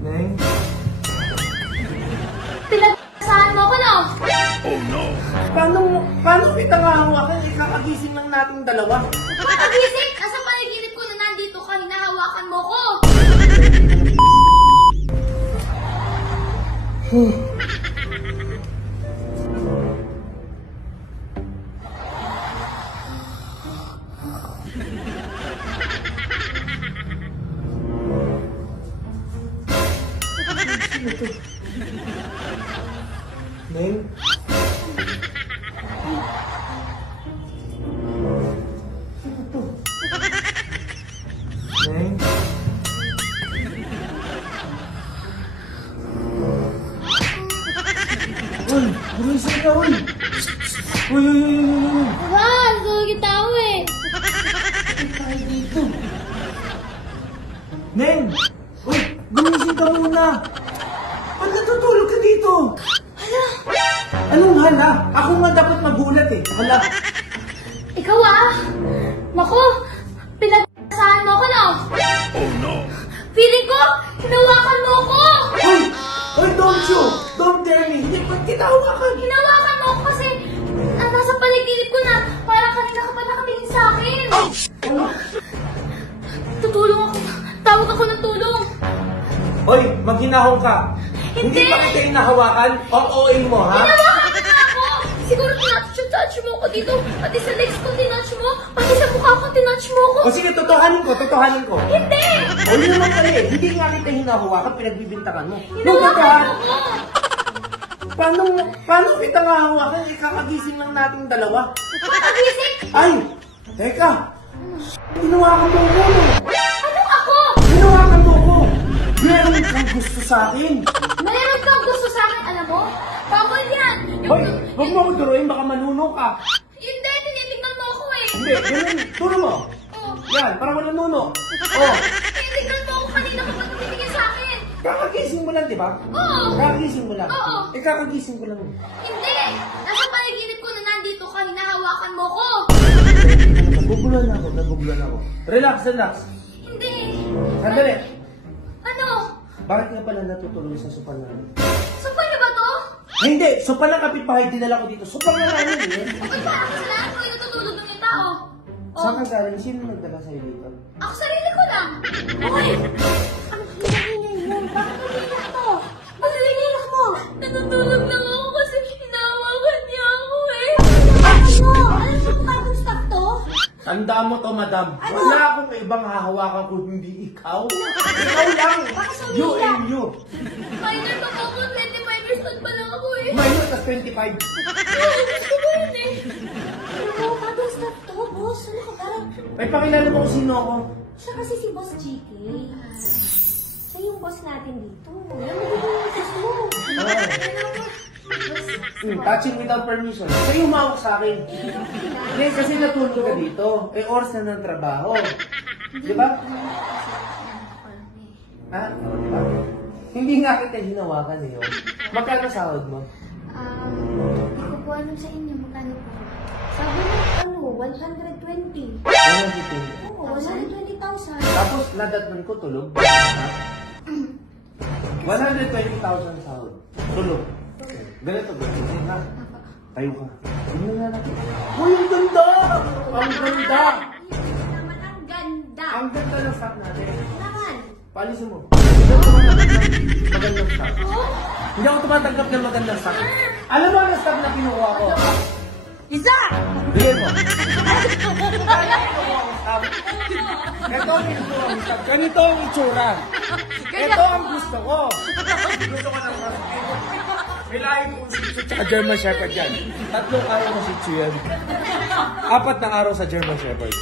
Neng? Pinagsahan mo ko, no? Oh no! Paano kita nga hawakan? Ikakagising lang nating dalawa. Pakagising! Asa panaginip ko na nandito ka, hinahawakan mo ko! Sino to? Neng? Sino to? Neng? Uy! Gumising ka, uy! Uy! Wala, sugi tao eh. Tayo dito. Neng! Uy! Gumising ka muna! Ba't natutulog ka dito? Hala, Anong hala? Ako nga dapat magulat eh. Hala. ikaw ah! Naku, pinagsahan mo ko, no? Oh no! Feeling ko, hinawakan mo ko! Uy! Uy, don't you! Don't dare me! Hindi ba't kinahawakan? Hinawakan mo ko kasi nasa panaginip ko na parang kanina ka pa nakatingin sa akin. Ano? Tutulong ako. Tawag ako ng tulong. Hoy, maghinahon ka. Hindi. Hindi pa kita yung nahawakan? OA mo, ha? Hinawakan ka na ako! Siguro tinatch mo ko dito. Pati sa legs ko tinatch mo. Pati sa mukha ko tinatch mo ko. O sige, totohanin ko. Hindi! O yun naman pala eh. Hindi nga kita hinahawakan, pinagbibintakan mo. Hinawakan mo ko! Paano kita nga hawakan? Ikakagising lang nating dalawa. Pakagising! Ay! Teka! Hinawakan mo ko. Ano ako? Hinawakan mo ko. Meron kang gusto sa akin. Mayroon kang gusto sa akin, alam mo? Bawal yan! Hoy, huwag mo ako turuin, baka manuno ka. Hindi, tinitingnan mo ako eh! Hindi, ganun. Turo mo. Oh. Yan, para manununo. Oh, Tinitingnan mo ako kanina kapag tumitingin sa akin! kakagising mo lang, di ba? Oo! Kakagising mo lang. Oo. Kakagising ko lang. Hindi! Nasa panaginip ko na nandito ka, hinahawakan mo ko! Naguguluhan ako. Relax. Hindi! Sandali. Ano? Bakit nga pala natutulog sa sopa namin? Sumpay na ba to? Hindi, sopa ng kapitbahay dinala ko dito. Sopa nga namin eh. Bakit ba ako sa lahat ko yung tutulog ng yung tao? Saan ka galing? Sino nagdala sa'yo dito? Ako sarili ko lang! Hoy! Ang hina-hina yun! Bakit umiyak to? Bakit umiyak mo? Natutulog lang ako kasi hinahawakan niya ako eh! Ano? Alam mo kung bagong stock to? Tandaan mo to, madam. Wala akong ibang hahawakan kung hindi ikaw. Ikaw lang. You and you. Minor pa po ako, 25 years old pa lang ako eh! Minor tas 25. Gusto ko yun eh! Ano? Bagong stock to, boss? Ano ka ba? Ay, pakilala mo kung sino ako. Siya kasi si Boss GK. Siya yung boss natin dito. Yan mo yung boss mo. Touching without permission. Sa'yo umawak sa akin. Hindi, kasi natulog ka dito. Eh, oras na ng trabaho. Di ba? Ha? O, di ba? Hindi nga kita hinawakan eh. Magkano sahod mo? Hindi ko po alam sa inyo magkano po. Sabi mo, 120. 120. Oo, 120,000. Tapos, nadatnan ko tulog. Ha? 120,000 sahod. Tulog. Ganito, ha? Tayo ka. Tingnan nga natin. Uy, ang ganda! Ang ganda! Naman ang ganda. Ang ganda ng stock natin. Naman. Palisin mo. Hindi ako tumatanggap ng magandang stock. Hindi ako tumatanggap ng magandang stock. Alam mo ang stock na kinukuha ko? Isa! Bigyan mo. Ito ang kinukuha ko stock. Ganito ang itsura. Ito ang gusto ko. Gusto ko ng mas. Kailangan mo si Tzu tsaka German Shepherd yan. 3 araw na si Tzu yan. 4 na araw sa German Shepherd.